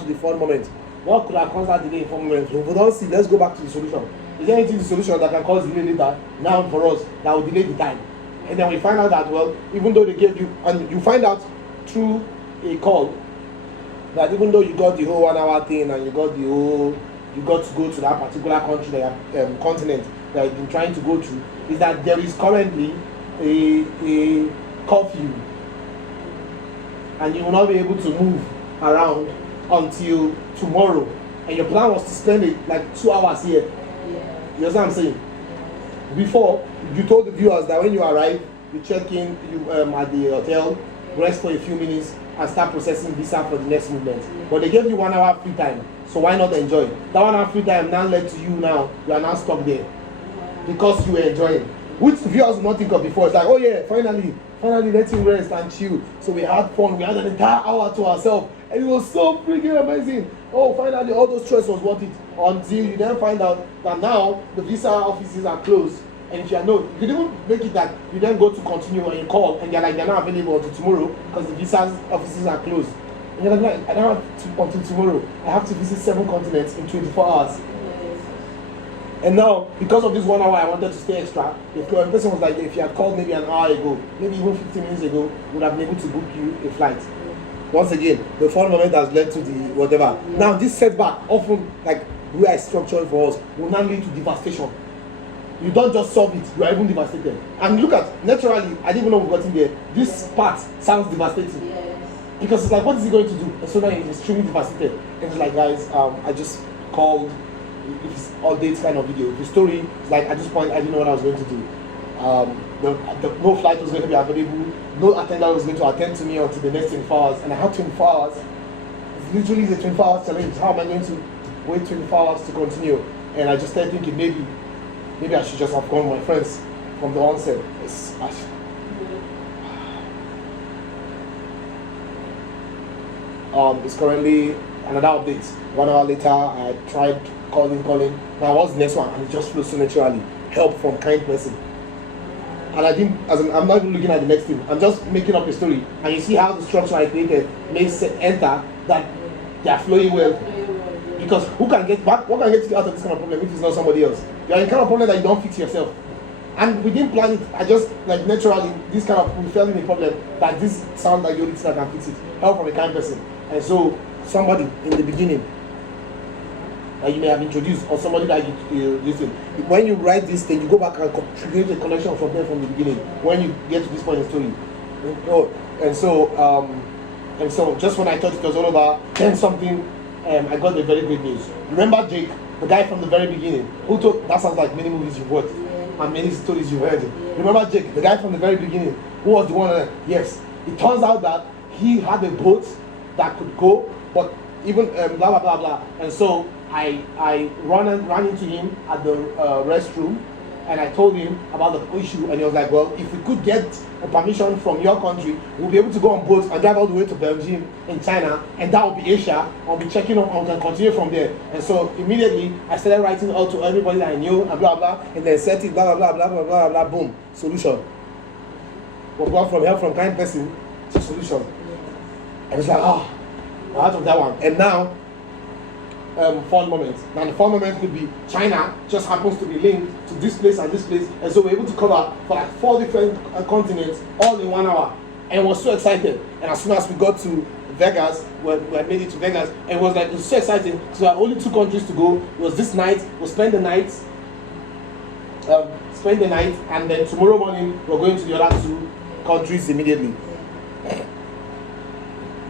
to the fun moment. What could have caused that delay in fun moment? If we don't see, let's go back to the solution. Is there anything in the solution that can cause delay later now for us that will delay the time? And then we find out that, well, even though they gave you, and you find out through a call that even though you got the whole 1 hour thing and you got to go to that particular country, that continent that you've been trying to go to, is that there is currently a curfew and you will not be able to move around until tomorrow. And your plan was to spend it like 2 hours here. You understand what I'm saying? Before, you told the viewers that when you arrive, you check in at the hotel, rest for a few minutes, and start processing visa for the next movement. But they gave you 1 hour free time, so why not enjoy? That 1 hour free time now led to you are now stuck there because you were enjoying. Which viewers will not think of before. It's like, oh yeah, finally let him rest and chill. So we had fun, we had an entire hour to ourselves, and it was so freaking amazing. Oh, finally all those stress was worth it, until you then find out that now the visa offices are closed. And if you didn't make it that you then go to continue and you call and they're not available until tomorrow because the visa offices are closed. And you're like, I don't have to until tomorrow. I have to visit 7 continents in 24 hours. And now, because of this 1 hour, I wanted to stay extra. The person was like, if you had called maybe an hour ago, maybe even 15 minutes ago, would have been able to book you a flight. Once again, the fun moment has led to the whatever. Now, this setback, often, like the way I structure it for us, will now lead to devastation. You don't just solve it, you are even devastated. And look at, naturally, I didn't even know we got in there. This part sounds devastating. Because it's like, what is he going to do? And so now he's extremely devastated. And it's like, guys, I just called. If it's all dates kind of video. The story is like, at this point, I didn't know what I was going to do. No flight was going to be available. No attendant was going to attend to me until the next 24 hours. And I had 24 hours. It's literally the 24 hours challenge. How am I going to wait 24 hours to continue? And I just started thinking, maybe I should just have gone with my friends from the onset. It's currently another update. 1 hour later, I tried calling. Now what's the next one? And it just flows so naturally. Help from kind person. And I'm not even looking at the next thing. I'm just making up a story. And you see how the structure I created makes it enter that they are flowing well. Because what can get you out of this kind of problem if it's not somebody else? You are in kind of problem that you don't fix yourself. And we didn't plan it. I just, like, naturally, we fell in a problem that this sounds like the only thing that can fix it. Help from a kind person. And so, somebody in the beginning that you may have introduced, or somebody that you listen. When you write this thing, you go back and create a connection from them from the beginning. When you get to this point in the story. And so, just when I thought it was all over, then something, I got the very great news. Remember Jake, the guy from the very beginning, that sounds like many movies you've watched and many stories you've heard. Remember Jake, the guy from the very beginning, who was the one yes. It turns out that he had a boat that could go, but even blah blah blah blah. And so I ran into him at the restroom, and I told him about the issue, and he was like, well, if we could get a permission from your country, we'll be able to go on boats and drive all the way to Belgium in China, and that will be Asia. I'll be checking on and continue from there. And so immediately I started writing out to everybody that I knew and blah blah, and then set it blah blah blah blah blah blah, boom, solution. We've gone from help from kind person to solution. And it's like, out of that one. And now fun moments. Now the fun moment could be China just happens to be linked to this place, and so we're able to cover for like 4 different continents all in 1 hour, and we're so excited. And as soon as we got to Vegas, we made it to Vegas, and it was so exciting. So there are only 2 countries to go. It was this night. We'll spend the night, and then tomorrow morning we're going to the other 2 countries immediately.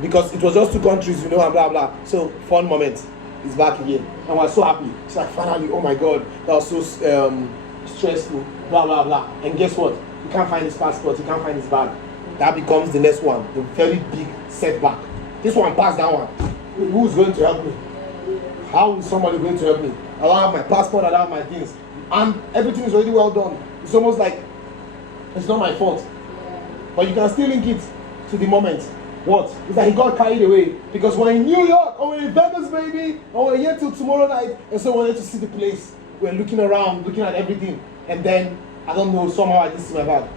Because it was just 2 countries, and blah blah. So fun moment. Is back again, and we're so happy. It's like, finally, oh my god, that was so stressful, blah blah blah. And guess what? You can't find his passport, you can't find his bag. That becomes the next one, the very big setback. This one passed that one. Who's going to help me? How is somebody going to help me? I don't have my passport, I don't have my things, and everything is already well done. It's almost like it's not my fault, but you can still link it to the moment. What? Is that he got carried away because we're in New York, or we're in Vegas, baby, or we're here till tomorrow night, and so we wanted to see the place. We're looking around, looking at everything, and then, I don't know, somehow I didn't see my bag.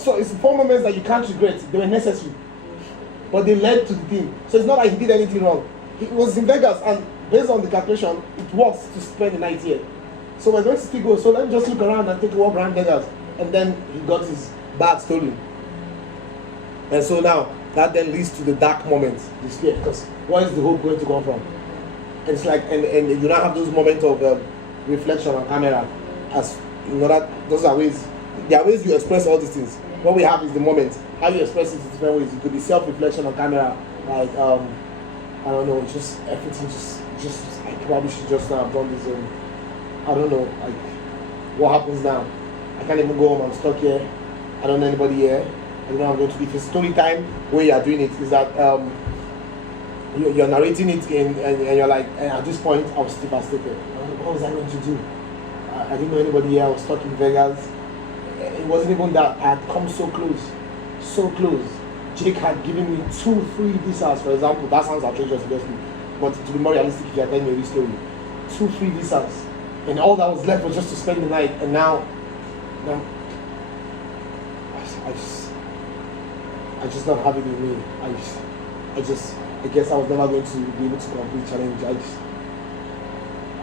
So it's 4 moments that you can't regret. They were necessary, but they led to the thing. So it's not like he did anything wrong. It was in Vegas, and based on the calculation, it works to spend the night here. So we're going to still go. So let me just look around and take a walk around Vegas. And then he got his bag stolen. And so now that then leads to the dark moment, this fear, because where is the hope going to come from? And it's like, and you don't have those moments of reflection on camera, as you know that those are ways. There are ways you express all these things. What we have is the moment. How you express it in different ways. It could be self-reflection on camera, like I don't know, just everything, just I probably should just have done this. I don't know, like what happens now? I can't even go home. I'm stuck here. I don't know anybody here. I don't know I'm going to be. If it's story time, where you are doing it is that you're narrating it in, and you're like, and at this point I was devastated. What was I going to do? I didn't know anybody here. I was stuck in Vegas. It wasn't even that. I had come so close, so close. Jake had given me 2 free visas, for example. That sounds outrageous, obviously, but to be more realistic, if you are telling me this story, 2 free visas, and all that was left was just to spend the night. And now I just don't have it in me. I guess I was never going to be able to complete the challenge.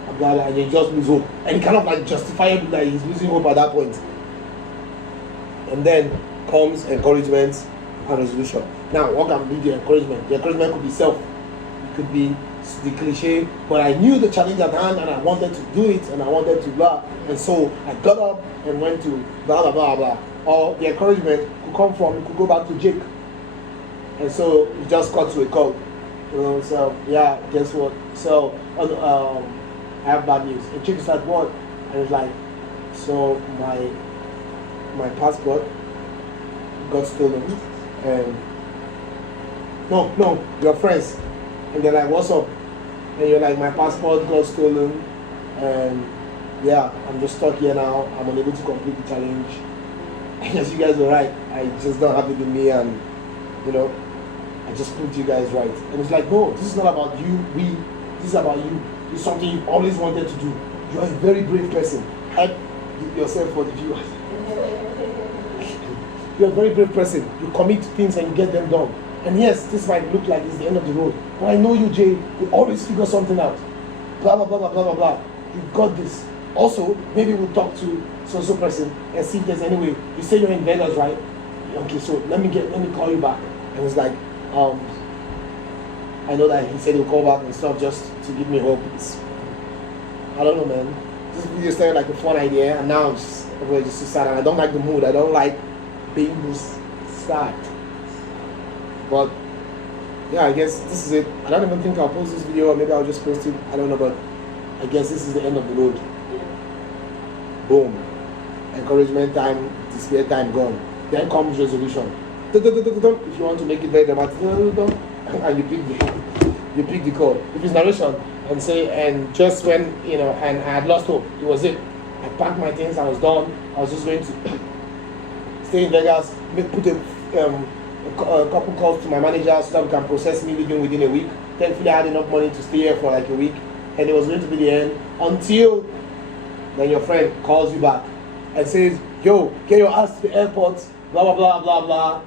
I'm glad, and you just lose hope, and he kind of like justifiably that he's losing hope at that point. And then comes encouragement and resolution. Now, what can be the encouragement? The encouragement could be self. It could be the cliche, but I knew the challenge at hand and I wanted to do it and I wanted to blah. And so I got up and went to blah, blah, blah, blah. Or the encouragement could come from, it could go back to Jake. And so it just got to a call. So yeah, guess what? So I have bad news. And Jake is like, what? And it's like, so my passport got stolen, and no, your friends, and they're like, what's up? And you're like, my passport got stolen, and yeah, I'm just stuck here now. I'm unable to complete the challenge. And yes, you guys are right. I just don't have it in me, and I just proved you guys right. And it's like, no, this is not about you. This is about you. It's something you've always wanted to do. You're a very brave person. Help yourself for the viewers. You're a very brave person. You commit to things and you get them done. And yes, this might look like it's the end of the road. But I know you, Jay. You always figure something out. Blah, blah, blah, blah, blah, blah, blah. You've got this. Also, maybe we'll talk to so-so person and see if there's any way. You say you're in Vegas, right? Okay, so let me call you back. And it's like, I know that he said he'll call back and stuff just to give me hope. I don't know, man. This video started like a fun idea, and now we're just so sad. And I don't like the mood. I don't like being this sad. But yeah, I guess this is it. I don't even think I'll post this video, or maybe I'll just post it. I don't know, but I guess this is the end of the road. Boom. Encouragement time, despair time gone. Then comes resolution. If you want to make it very dramatic, and you pick the call. If it's narration, and say, and just when and I had lost hope, it was it. I packed my things, I was done. I was just going to stay in Vegas, put a couple calls to my manager so that we can process me leaving within a week. Thankfully, I had enough money to stay here for like a week, and it was going to be the end until then your friend calls you back and says, yo, get your ass to the airport, blah, blah, blah, blah, blah.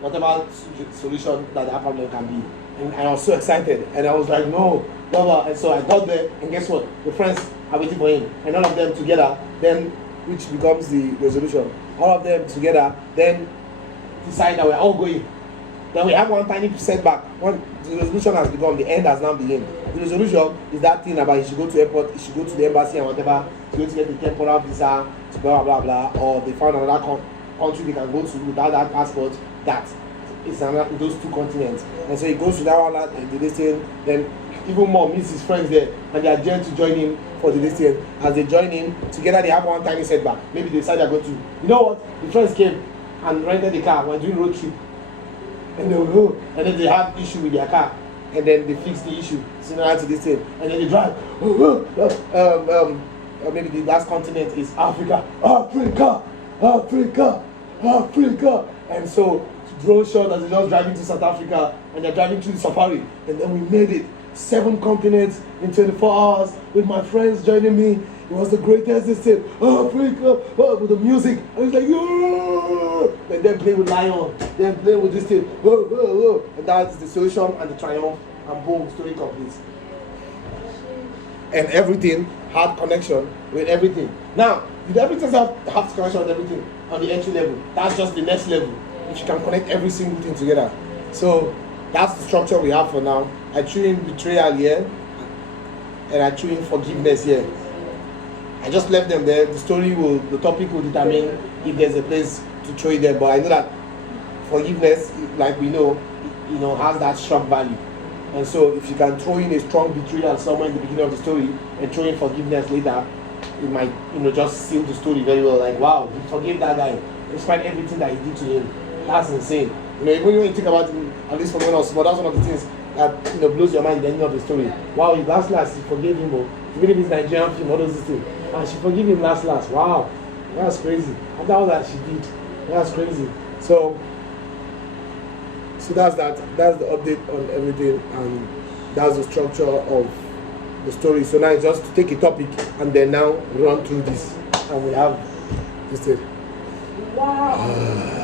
Whatever solution that problem can be. And I was so excited, and I was like, no, blah, blah. And so I got there, and guess what? The friends are waiting for him, and all of them together, then, which becomes the resolution, all of them together, then decide that we're all going. Then we have one tiny setback. The resolution has begun, the end has now begun. The resolution is that thing about you should go to airport, you should go to the embassy and whatever, to go to get the temporary visa, to blah, blah, blah, blah, or they found another country they can go to without that passport, that is in those 2 continents. And so he goes to that one and the listing, then even more meets his friends there, and they are joined to join him for the listing. As they join him, together they have one tiny setback. Maybe they decide they're going to, you know what, the friends came and rented the car, were doing road trip, and they will go, and then they have issue with their car, and then they fix the issue, similar to this thing, and then they drive, maybe the last continent is Africa, Africa, and so drone shot as they're just driving to South Africa, and they're driving through the safari, and then we made it 7 continents in 24 hours with my friends joining me was the greatest this thing. Oh, Africa, oh, with the music. And he's like, oh, and then play with lion, then play with this thing. Oh, oh, oh. And that's the solution and the triumph, and boom, story complete. And everything had connection with everything. Now, did everything have connection with everything on the entry level? That's just the next level. If you can connect every single thing together. So that's the structure we have for now. I threw in betrayal here, and I threw in forgiveness here. I just left them there. The topic will determine if there's a place to throw it there. But I know that forgiveness, like we know, has that shock value. And so if you can throw in a strong betrayal somewhere in the beginning of the story and throw in forgiveness later, it might, just seal the story very well. Like, wow, he forgave that guy despite everything that he did to him. That's insane. Even when you think about it, at least for when I was small, that's one of the things that blows your mind at the end of the story. Wow, last he forgave him, even if it's Nigerian film, all those things. And she forgave him last. Wow, that's crazy. After all that she did, that's crazy. So that's that. That's the update on everything, and that's the structure of the story. So now it's just to take a topic and then now run through this, and we have this thing. Wow.